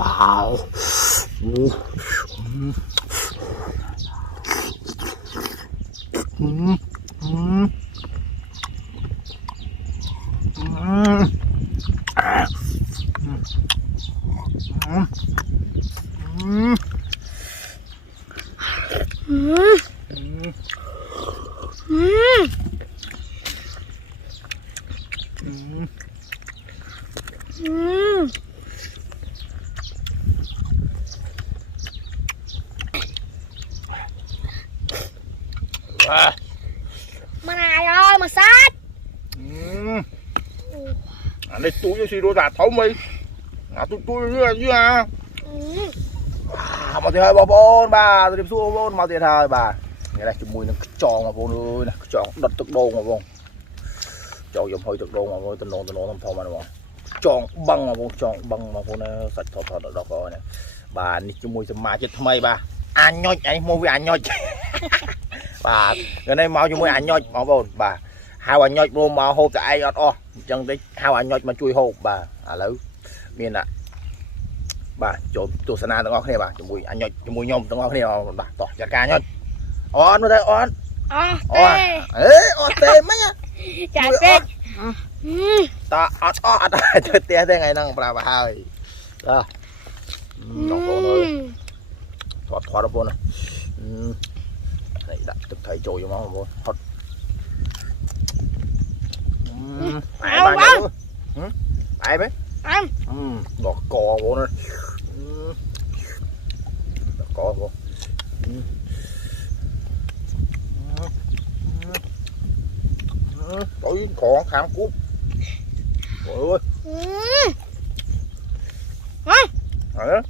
wow. Mà này ơi mà sát. Anh đây túi cho xì đôi đạt thấu mày. Túi như à. Mà thì hơi bồn bà, tôi điểm xuống bồn mà thiệt hơi bà. Cái này chùm mùi nó tròn mà bồn ơi nè, tròn đật thực đồn mà bồn. Tròn dùm hơi thực đồn mà bồn, tôi nôn thầm thầm mà bồn. Tròn băng mà bồn nó sạch thật đó coi nè. Bà đi chùm mùi chùm mà chết mày bà. Anh nhoi, anh mua với anh nhoi. Bà, cái này mau chùm mùi anh nhoi mà bồn bà. Hào anh nhoi bồn mà hộp cho ai ọt chân đấy hào anh nhoi mà chui hộp bà. Lớn miền ạ. Bà chỗ sana tengok ni bà cumui anyot cumui nyom tengok ni bà toh jaga anyot on betul on teh mana Capek. tak teh ngày nang berapa hari dah trong phố thôi thoát được này này đặt thực thầy trội cho máu luôn hot ai bà nhớ ai bé đọt cò vô nữa đọt cò vô tối còn khám cút ôi ơi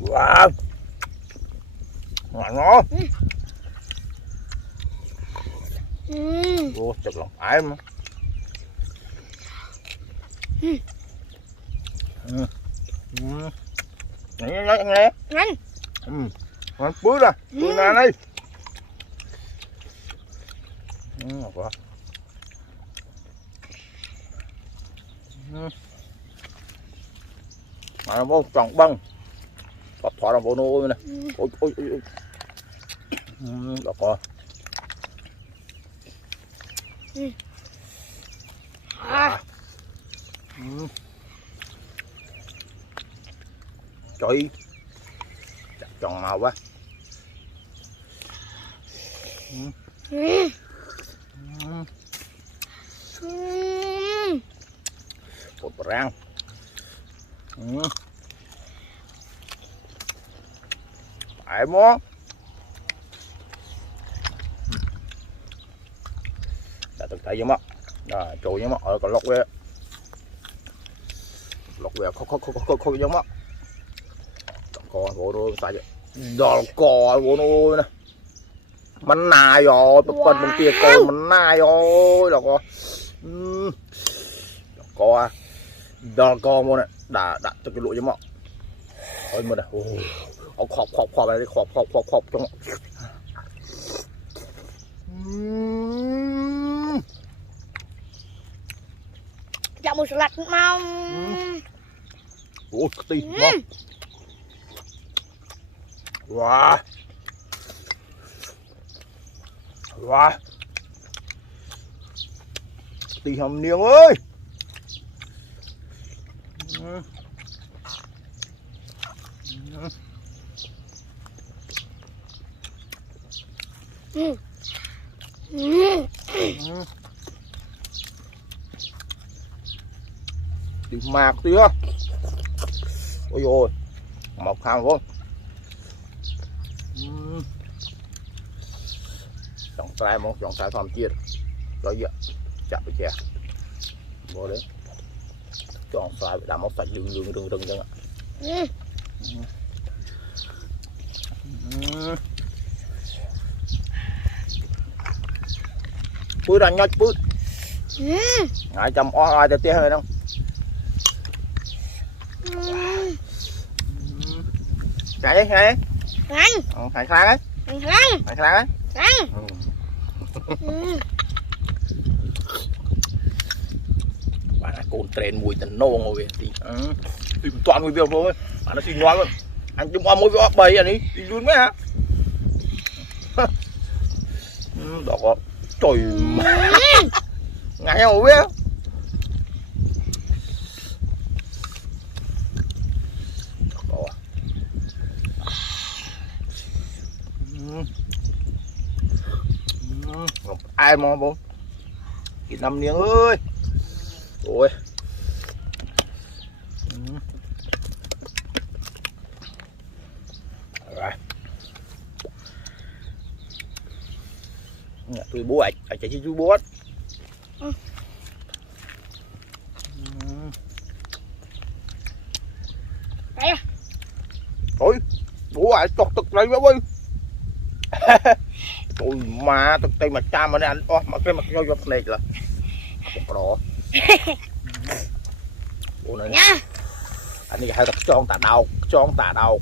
wow ngon ô chật lòng ai mà nhớ ăn lé ăn bữa ra bữa nào đây mà vô tròn băng thoát ra vô nôi nè ôi đó coi trời tròn màu quá bột rang phải món đã thực tại vô mắt trồi vô mắt ở còn lóc về khóc vô mắt con vô nó sai đòn cò vô nó nè mình nài rồi bên kia con mình nài rồi là con đòn con vô nè đã cho cái lụa vô mắt ôi mà nè ông khọp này đi khọp trong Chọn một salad mau. Ủa tí ngon. Wow. Wow. Tí hầm niềng ơi. Đi mạc tí á. Ôi ôi mọc hàng luôn. Chọn trái phòng chia rồi giờ chạm với chè vô đấy chọn xoài đã móc sạch lưng chân ạ. Bữa ra nhót bữa ngại chầm ai để tía hơi không chạy chạy hành khang ấy hành khang ấy bạn cồn trền mùi tần nô ngồi thì tìm toàn người việc thôi mà nó xin ngon luôn anh chúng môi với bầy anh đi đi luôn mấy hả đó có trời mà ngại nhau biết ai mà bố cái năm miếng ơi ôi rồi tôi bố ảnh chạy chứ chú bố đây à thôi bố ảnh chọc thực này bố ơi tôi mà thực tay mà cha mà ăn mà cái mặt nhau giọt này là đó bố này nha anh ấy hay tập cho tả đầu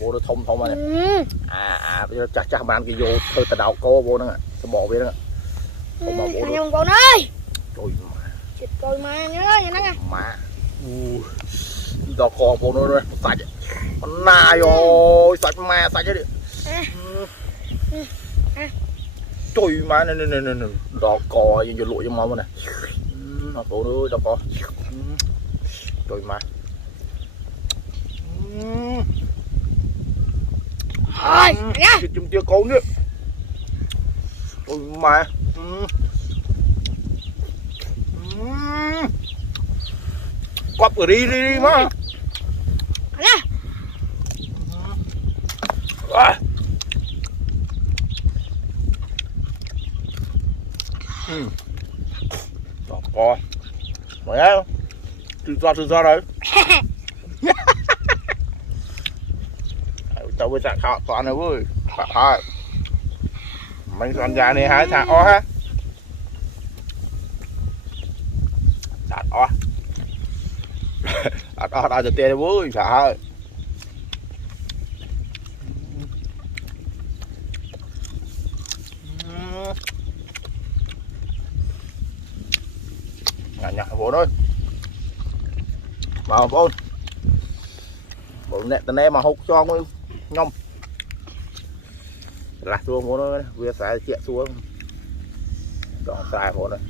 bố nó thông thông này bây giờ chắc mà ăn cái vô thôi tả đầu cô bố nó cái bỏ về đó không mà bố anh ông con ơi trời mà thịt coi mà nhớ nha nó nha mà đó kho bố nó rồi sạch con nai rồi sạch mà sạch đấy trời mà này đó cò như lụi trong máu này nó bố ơi đó có trời mà thôi nhá chúng chưa có nữa trời mà quặp ở đi mà nhá đó có mày thấy không từ ra đấy tao với chặt họ toàn này vui phải thôi mình còn già này hái thả o ha thả o thả o đã được tiền vui phải thôi nhặt vô thôi vào bôn bộ nè tên em mà hút cho mới nhom là xuống vô nó vừa xài chạy xuống còn xài vô này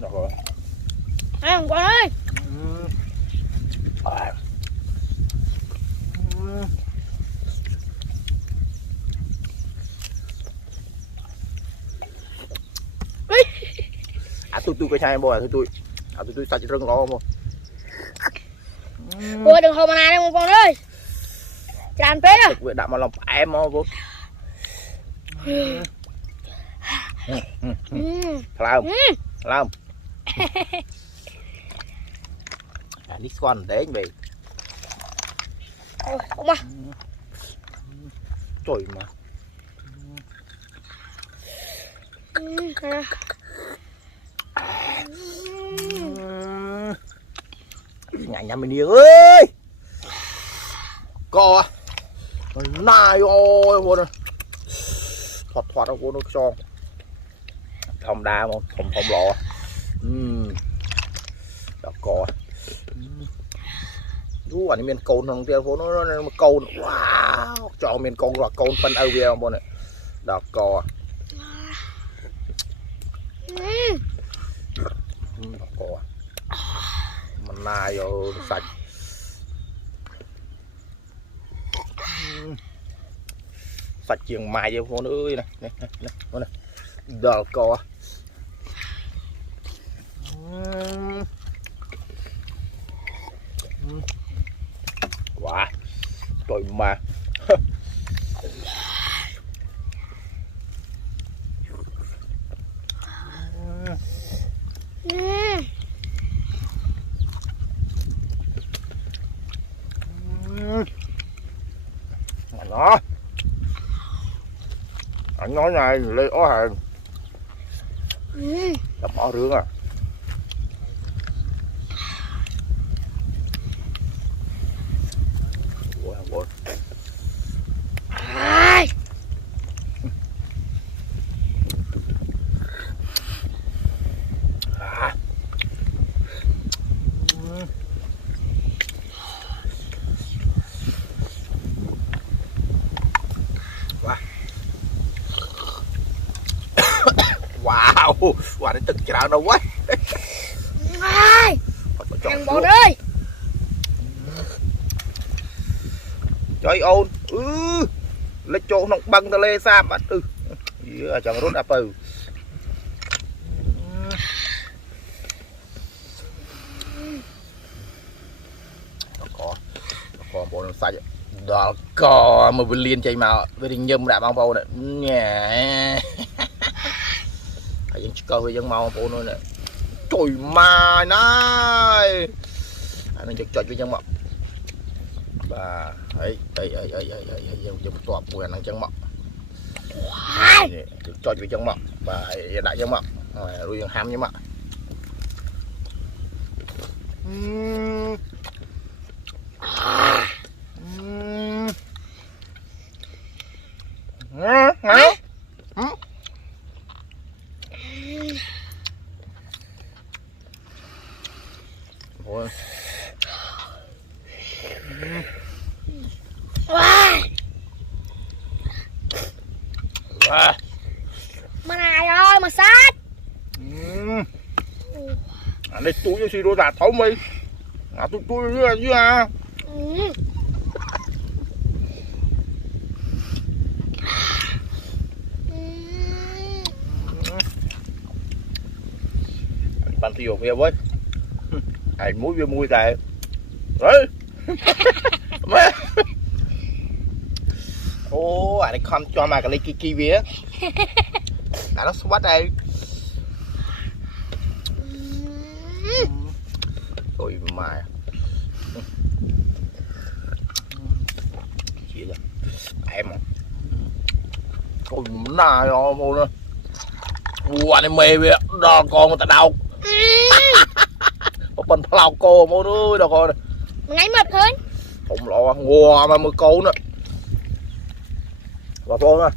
rồi anh ông con ơi tôi cái chai bò tôi sạch rừng lo không ôi đừng hôn mà này ông con ơi tràn phết à vậy đã mà lòng em mà vô làm đi con đấy anh về ông mà trời mà nhà mình đi ơi co nai ôi vô này thoạt nó vô nó cho thông đa không thông lọ đó co anh ấy miền cồn thằng kia phố nó cồn wow cho miền cồn là cồn phân âu về không này đó co co mình nai vô sạch sạch chiềng mài vô phố nữa này này đó co wow trời mà nó anh nói này lấy ó hàng đập bỏ rương à wow quả này từng chảo đâu quá ai thằng bò ơi trời ôn lấy chỗ nông băng ta lê xa bắt ở trong rốt apple có bộ nó sạch đó có một viên liên chạy màu với đình nhâm đã bao bầu này nhẹ hay cơ với dân màu bộ nó này trời mà này anh mình chật với dân màu và ấy dùng tọa của năng chân mọc cho với chân mọc và đại chân mọc rồi ham như mọc mà này ơi mà sát anh đây túi cho xì đô đạt thấu mày túi như à bạn thì về với hãy muối với mùi tại đấy mẹ ô anh ấy không cho mà cái lấy kia vía đã nó swat đây rồi mà chị là em ôi nà rồi mua nữa anh em mê vậy đo con người ta đau một phần phao cô mua nữa đâu con ngay mập thôi không lo ngùa mà mưa câu nữa và thôi mà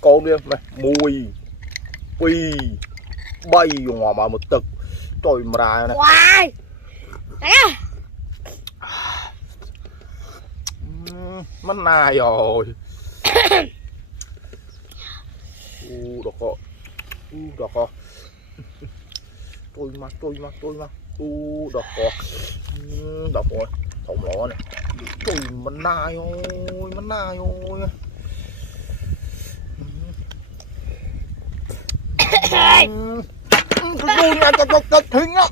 con đi mày mùi pi bay ngò mà một tực trời mà ra này hoài đấy mất nai rồi đó có đó có tôi mà đó có không lo này trời mất nai rồi tôi nha cho thính á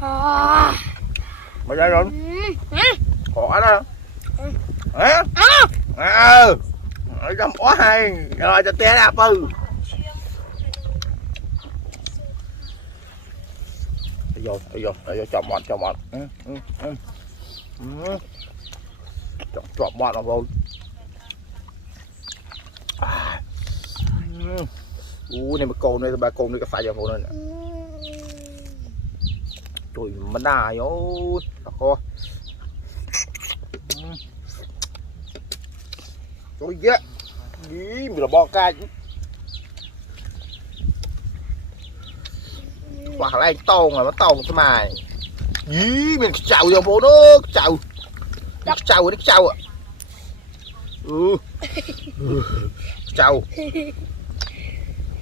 hả mày ra rồi khỏi đó hả ở trong quá hay rồi cho té đạp ư vô chọn mọt chọn mọt rồi này mà cồn này ba cồn này cái phải giờ cồn này trời mà đài ôi co trời ghê gì mình là bo ca chứ quả là anh tông rồi nó tông cái mày gì mình chào vô bố nước chào nó chào ạ chào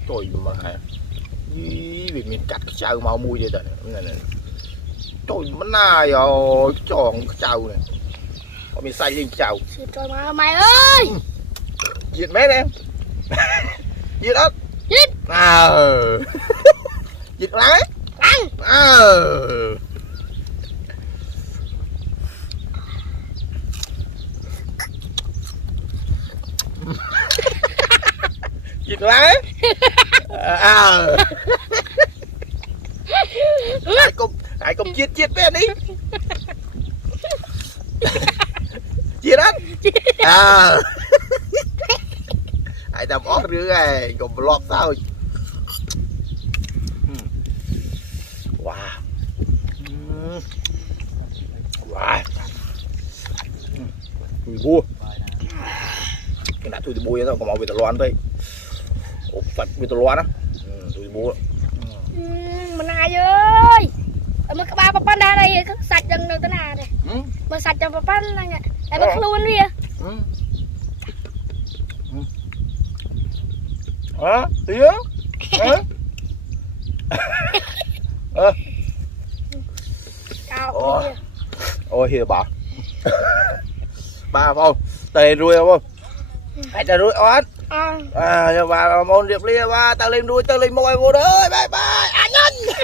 trời mà hả gì mình cắt cái chào màu mùi vậy này trời mà nai rồi tròn cái chào này mình xay lên chào trời mà mày ơi diệt mét em diệt ớt diệt diệt lái diệt lái ai cùng chiết bé đi chiết đó ai tao bó rứa này còn lọt sao wow wow thui bua cái đã thui bua nó còn màu bị tạt loan thôi ốp phật bị tạt loan á thui bua mình ai ơi mà các ba pan ra đây sạch dần được thế nào này mà sạch cho pan này nè để bắt luôn đi hả tía hả ôi hiểu bà không tề ruồi không hãy tề ruồi oán nhưng mà môn điệp lia ba tao lên đuôi tao lên môi vô đó bye bye anh nhân